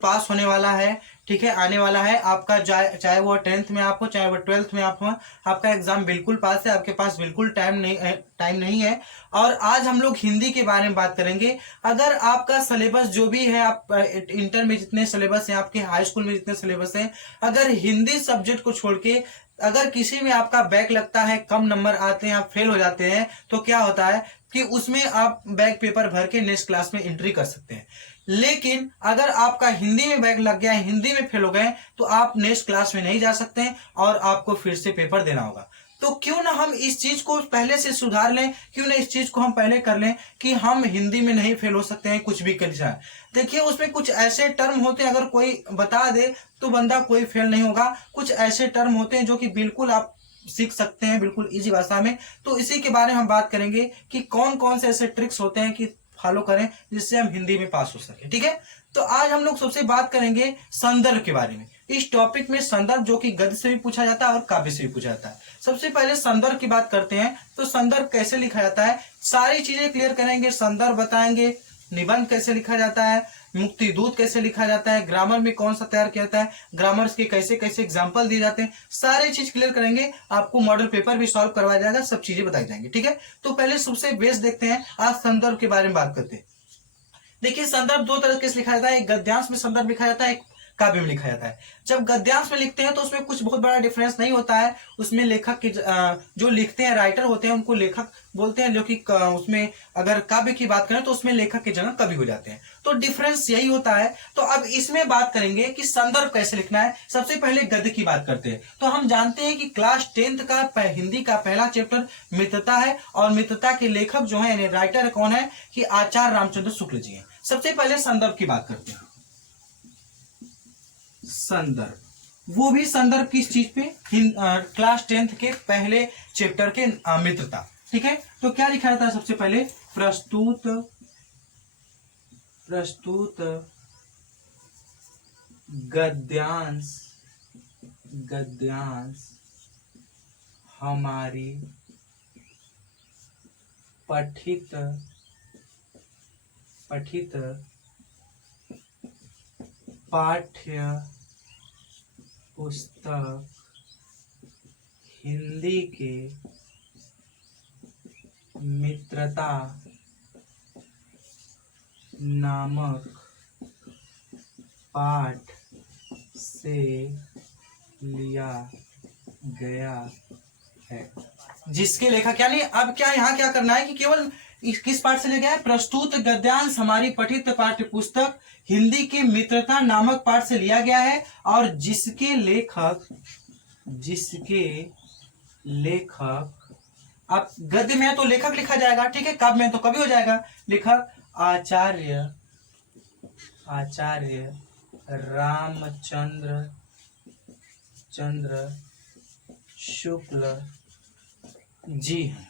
पास होने वाला है, ठीक है, आने वाला है आपका, चाहे वो 10th में आप हो चाहे वो 12th में आप हो, आपका एग्जाम बिल्कुल पास है, आपके पास बिल्कुल टाइम नहीं है। और आज हम लोग हिंदी के बारे में बात करेंगे। अगर आपका सिलेबस जो भी है, आप इंटर में जितने सिलेबस हैं, आपके हाई स्कूल में जितने सिलेबस हैं, अगर हिंदी सब्जेक्ट को छोड़ के अगर किसी में आपका बैक लगता है, कम नंबर आते हैं, आप फेल हो जाते हैं, तो क्या होता है कि उसमें आप बैक पेपर भर के नेक्स्ट क्लास में एंट्री कर सकते हैं। लेकिन अगर आपका हिंदी में बैक लग गया है, हिंदी में फेल हो गए, तो आप नेक्स्ट क्लास में नहीं जा सकते हैं और आपको फिर से पेपर देना होगा। तो क्यों ना हम इस चीज को पहले से सुधार लें, क्यों ना इस चीज को हम पहले कर लें कि हम हिंदी में नहीं फेल हो सकते हैं, कुछ भी कर जाए। देखिए उसमें कुछ ऐसे टर्म होते हैं, अगर कोई बता दे तो बंदा कोई फेल नहीं होगा। कुछ ऐसे टर्म होते हैं जो कि बिल्कुल आप सीख सकते हैं बिल्कुल इजी भाषा में। तो इसी के बारे में हम बात करेंगे कि कौन कौन से ऐसे ट्रिक्स होते हैं कि फॉलो करें जिससे हम हिंदी में पास हो सके। ठीक है, तो आज हम लोग सबसे बात करेंगे संदर्भ के बारे में। इस टॉपिक में संदर्भ जो कि गद्य से भी पूछा जाता है और काव्य से भी पूछा जाता है। सबसे पहले संदर्भ की बात करते हैं। तो संदर्भ कैसे लिखा जाता है, सारी चीजें क्लियर करेंगे। संदर्भ बताएंगे, निबंध कैसे लिखा जाता है, मुक्ति दूत कैसे लिखा जाता है, ग्रामर में कौन सा तैयार किया जाता है, ग्रामर के कैसे कैसे एग्जाम्पल दिए जाते हैं, सारे चीज क्लियर करेंगे। आपको मॉडल पेपर भी सॉल्व करवाया जाएगा, सब चीजें बताई जाएंगी। ठीक है, तो पहले सबसे बेस देखते हैं, आज संदर्भ के बारे में बात करते हैं। देखिए संदर्भ दो तरीके से लिखा जाता है, एक गद्यांश में संदर्भ लिखा जाता है, एक काव्य में लिखा जाता है। जब गद्यांश में लिखते हैं तो उसमें कुछ बहुत बड़ा डिफरेंस नहीं होता है। उसमें लेखक की जो लिखते हैं, राइटर होते हैं, उनको लेखक बोलते हैं। जो कि उसमें अगर काव्य की बात करें तो उसमें लेखक की जगह कवि हो जाते हैं। तो डिफरेंस यही होता है। तो अब इसमें बात करेंगे कि संदर्भ कैसे लिखना है। सबसे पहले गद्य की बात करते हैं। तो हम जानते हैं कि क्लास 10th का हिंदी का पहला चैप्टर मित्रता है, और मित्रता के लेखक जो है यानी राइटर कौन है कि आचार्य रामचंद्र शुक्ल जी हैं। सबसे पहले संदर्भ की बात करते हैं। संदर्भ, वो भी संदर्भ किस चीज पे, क्लास 10th के पहले चैप्टर के मित्रता। ठीक है, तो क्या लिखा जाता है सबसे पहले, प्रस्तुत गद्यांश हमारी पठित पाठ्य पुस्तक हिंदी के मित्रता नामक पाठ से लिया गया है। जिसके लेखक यानी अब क्या यहाँ क्या करना है कि केवल किस पाठ से लिया गया है, प्रस्तुत गद्यांश हमारी पठित पाठ्य पुस्तक हिंदी के मित्रता नामक पाठ से लिया गया है, और जिसके लेखक अब गद्य में तो लेखक लिखा जाएगा, ठीक है, काव्य में तो कवि हो जाएगा। लेखक आचार्य रामचंद्र शुक्ल जी हैं।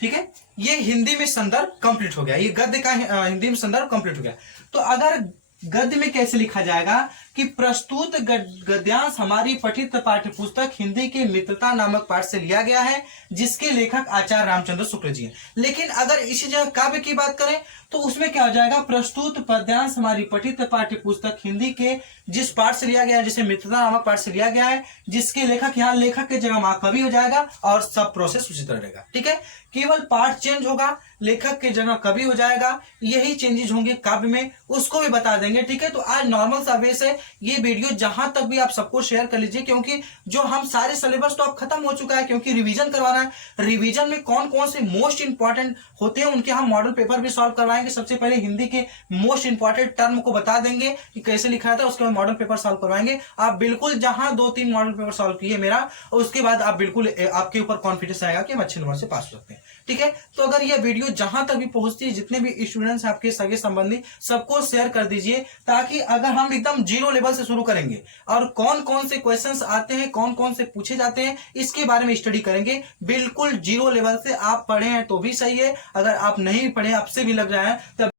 ठीक है, ये हिंदी में संदर्भ कंप्लीट हो गया, ये गद्य का हिंदी में संदर्भ कंप्लीट हो गया। तो अगर गद्य में कैसे लिखा जाएगा कि प्रस्तुत गद्यांश हमारी पठित पाठ्य पुस्तक हिंदी के मित्रता नामक पाठ से लिया गया है, जिसके लेखक आचार्य रामचंद्र शुक्ल जी हैं। लेकिन अगर इसी जगह काव्य की बात करें तो उसमें क्या हो जाएगा, प्रस्तुत पद्यांश हमारी पठित पाठ्य पुस्तक हिंदी के जिस पाठ से लिया गया है, जिसे मित्रता नामक पाठ से लिया गया है, जिसके लेखक, यहाँ लेखक की जगह वहां कवि हो जाएगा, और सब प्रोसेस उसी तरह रहेगा। ठीक है, केवल पाठ चेंज होगा, लेखक की जगह कवि हो जाएगा, यही चेंजेस होंगे काव्य में, उसको भी बता देंगे। ठीक है, तो आज नॉर्मल सा वे से ये वीडियो जहां तक भी आप सबको शेयर कर लीजिए, क्योंकि जो हम सारे सिलेबस तो अब खत्म हो चुका है, क्योंकि रिवीजन करवाना है। रिवीजन में कौन कौन से मोस्ट इंपॉर्टेंट होते हैं उनके हम मॉडल पेपर भी सॉल्व करवाएंगे। सबसे पहले हिंदी के मोस्ट इंपॉर्टेंट टर्म को बता देंगे कि कैसे लिखा था, उसके बाद मॉडल पेपर सॉल्व करवाएंगे। आप बिल्कुल जहां 2-3 मॉडल पेपर सॉल्व किए मेरा, उसके बाद आप बिल्कुल आपके ऊपर कॉन्फिडेंस आएगा कि हम अच्छे नंबर से पास हो सकते हैं। ठीक है, तो अगर यह वीडियो जहां तक भी पहुंचती है, जितने भी स्टूडेंट्स आपके सगे संबंधी, सबको शेयर कर दीजिए, ताकि अगर हम एकदम जीरो लेवल से शुरू करेंगे और कौन कौन से क्वेश्चंस आते हैं, कौन कौन से पूछे जाते हैं, इसके बारे में स्टडी करेंगे। बिल्कुल जीरो लेवल से आप पढ़े हैं तो भी सही है, अगर आप नहीं पढ़े, आपसे भी लग रहा है तब